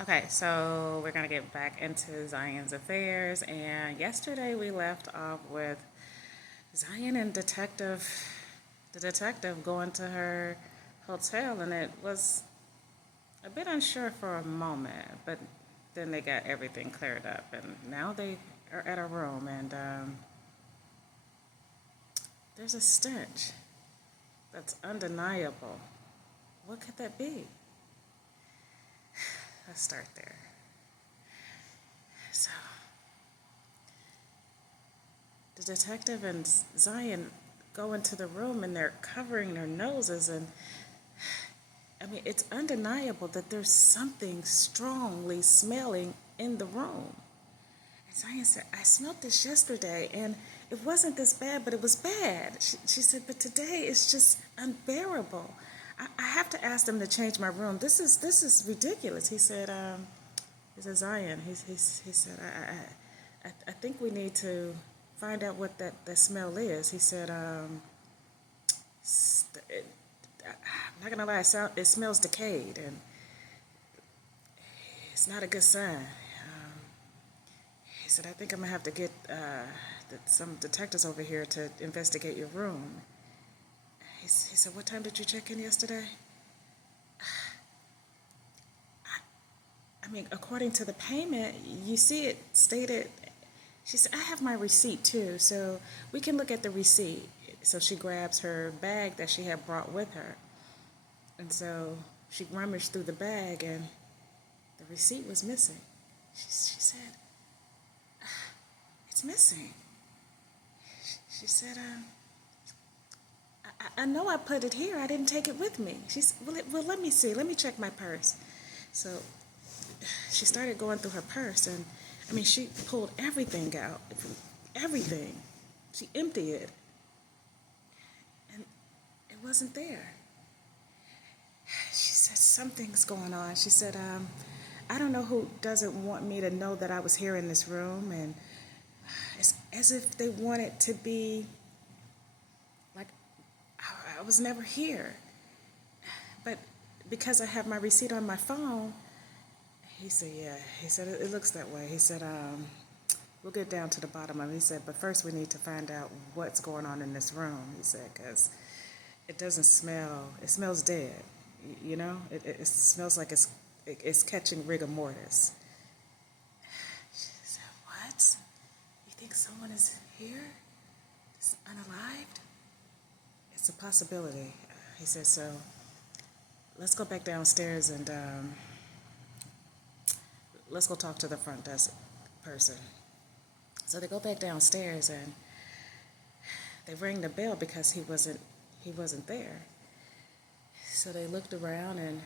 Okay, so we're gonna get back into Zion's affairs, and yesterday we left off with Zion and the detective going to her hotel, and it was a bit unsure for a moment, but then they got everything cleared up, and now they are at a room, and there's a stench that's undeniable. What could that be? Let's start there. So the detective and Zion go into the room and they're covering their noses, and I mean, it's undeniable that there's something strongly smelling in the room. And Zion said, I smelled this yesterday and it wasn't this bad, but it was bad. She said, but today it's just unbearable. I have to ask them to change my room. This is ridiculous. He said, Zion, he said, I think we need to find out what that smell is. He said, it, I'm not gonna lie, it smells decayed, and it's not a good sign. He said, I think I'm gonna have to get some detectives over here to investigate your room. He said, what time did you check in yesterday? I mean, according to the payment, you see it stated. She said, I have my receipt too, so we can look at the receipt. So she grabs her bag that she had brought with her. And so she rummaged through the bag, and the receipt was missing. She said, it's missing. She said, I know I put it here. I didn't take it with me. She said, well, let me see. Let me check my purse. So she started going through her purse, and I mean, she pulled everything out. Everything. She emptied it, and it wasn't there. She said, something's going on. She said, I don't know who doesn't want me to know that I was here in this room, and it's as if they want it to be like I was never here. But because I have my receipt on my phone, he said, yeah. He said, it looks that way. He said, we'll get down to the bottom of it. He said, but first we need to find out what's going on in this room. He said, because it doesn't smell, it smells dead. You know, it smells like it's catching rigor mortis. She said, what? You think someone is here? Is unalived? It's a possibility. He said, so let's go back downstairs and let's go talk to the front desk person. So they go back downstairs and they ring the bell because he wasn't there. So they looked around and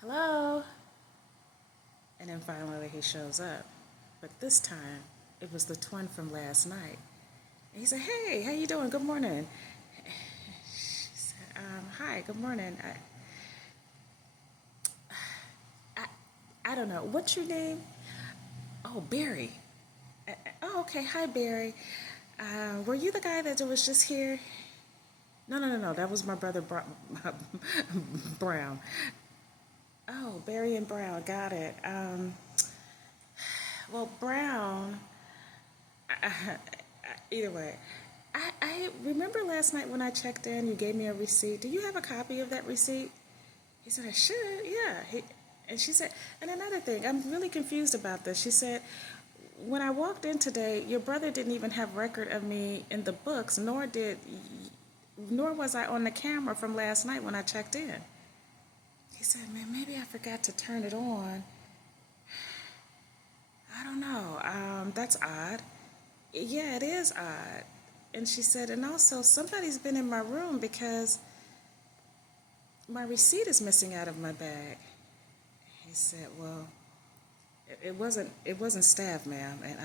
hello, and then finally he shows up. But this time it was the twin from last night. And he said, "Hey, how you doing? Good morning." She said, "Hi, good morning. I don't know. What's your name?" "Oh, Barry." "Oh, okay. Hi, Barry. Were you the guy that was just here?" No, no, no, no. That was my brother Brown. Oh, Barry and Brown. Got it. Well, Brown. Either way, I remember last night when I checked in, you gave me a receipt. Do you have a copy of that receipt? He said, I should. Yeah. And she said, and another thing, I'm really confused about this. She said, when I walked in today, your brother didn't even have record of me in the books, nor was I on the camera from last night when I checked in. He said, man, maybe I forgot to turn it on. I don't know. That's odd. Yeah, it is odd. And she said, and also somebody's been in my room because my receipt is missing out of my bag. He said, well, it wasn't staff, ma'am, and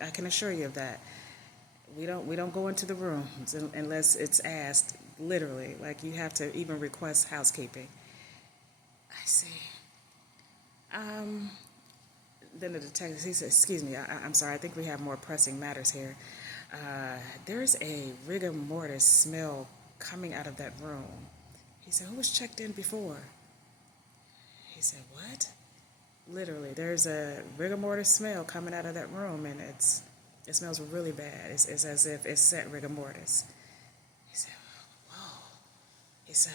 I can assure you of that. We don't go into the rooms unless it's asked, literally. Like you have to even request housekeeping. I see. Um, then the detective, he said, excuse me, I'm sorry, I think we have more pressing matters here. There's a rigor mortis smell coming out of that room. He said, who was checked in before? He said, what? Literally, there's a rigor mortis smell coming out of that room, and it smells really bad. It's as if it's set rigor mortis. He said, whoa. He said,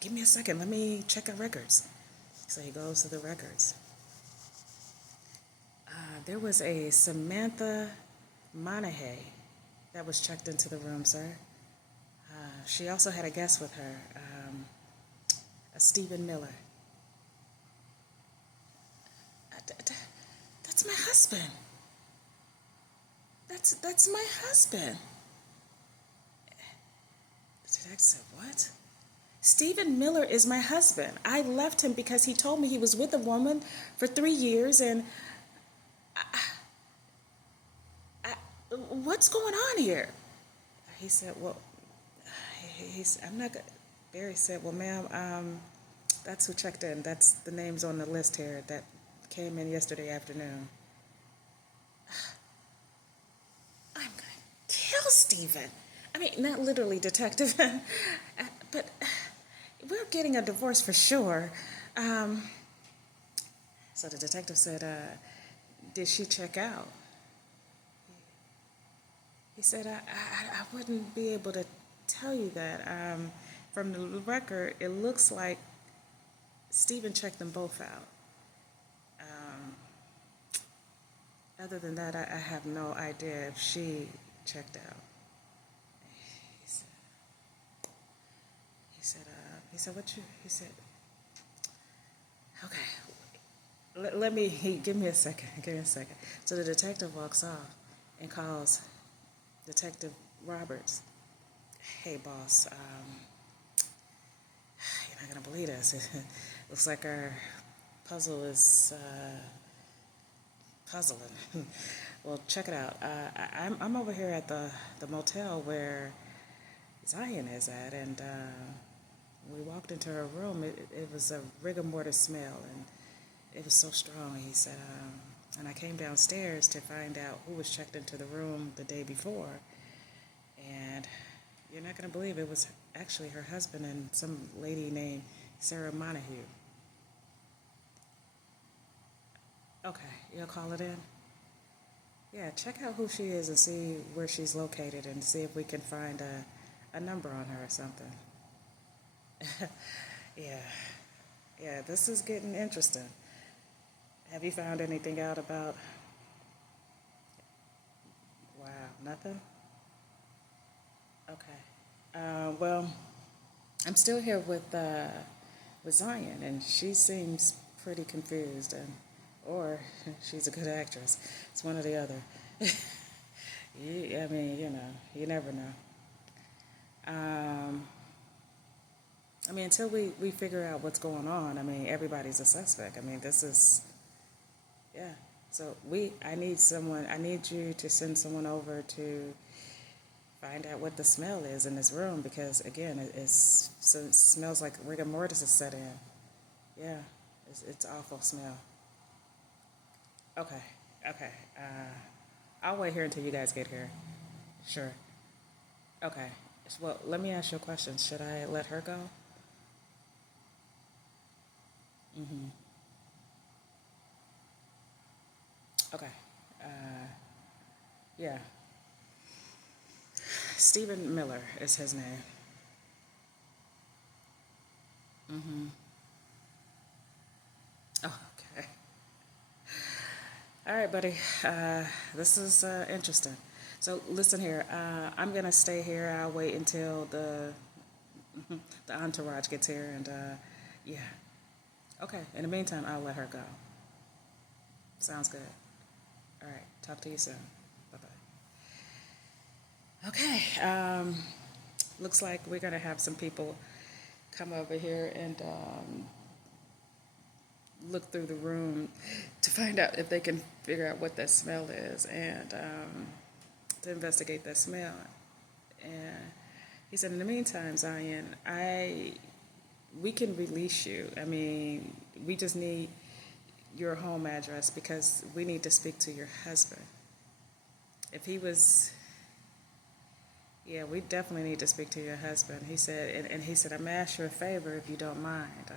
give me a second. Let me check the records. So he goes to the records. There was a Samantha Monaghay that was checked into the room, sir. She also had a guest with her, a Stephen Miller. That's my husband. That's my husband. The detective said, what? Stephen Miller is my husband. I left him because he told me he was with a woman for 3 years, and what's going on here? He said, well, I'm not going to. Barry said, well, ma'am, that's who checked in. That's the names on the list here that came in yesterday afternoon. I'm going to kill Stephen. I mean, not literally, detective, but we're getting a divorce for sure. So the detective said, did she check out? He said, I wouldn't be able to tell you that. From the record, it looks like Stephen checked them both out. Other than that, I have no idea if she checked out. He said, what you, he said, okay, let me, give me a second. So the detective walks off and calls Detective Roberts. Hey, boss, you're not going to believe this. It looks like our puzzle is puzzling. Well, check it out. I'm over here at the motel where Zion is at, and we walked into her room. It was a rigor mortis smell, and it was so strong. He said, and I came downstairs to find out who was checked into the room the day before, and you're not going to believe it was actually her husband and some lady named Sarah Monaghay. Okay, you'll call it in? Yeah, check out who she is and see where she's located and see if we can find a number on her or something. Yeah, this is getting interesting. Have you found anything out about... Wow, nothing? Okay. Well, I'm still here with Zion, and she seems pretty confused, or she's a good actress. It's one or the other. I mean, you never know. I mean, until we figure out what's going on, I mean, everybody's a suspect. I mean, this is, yeah. So I need you to send someone over to find out what the smell is in this room, because again, it smells like rigor mortis is set in. Yeah, it's awful smell. Okay. I'll wait here until you guys get here. Sure. Okay. Well, let me ask you a question. Should I let her go? Okay. Yeah. Stephen Miller is his name. Oh, okay. All right, buddy. This is interesting. So listen here. I'm gonna stay here. I'll wait until the entourage gets here, and yeah. Okay. In the meantime, I'll let her go. Sounds good. All right. Talk to you soon. Bye bye. Okay. Looks like we're gonna have some people come over here and look through the room to find out if they can figure out what that smell is, and to investigate that smell. And he said, in the meantime, Zion, we can release you. I mean, we just need your home address because we need to speak to your husband. If he was, yeah, we definitely need to speak to your husband. He said, and he said, I'm gonna ask you a favor if you don't mind.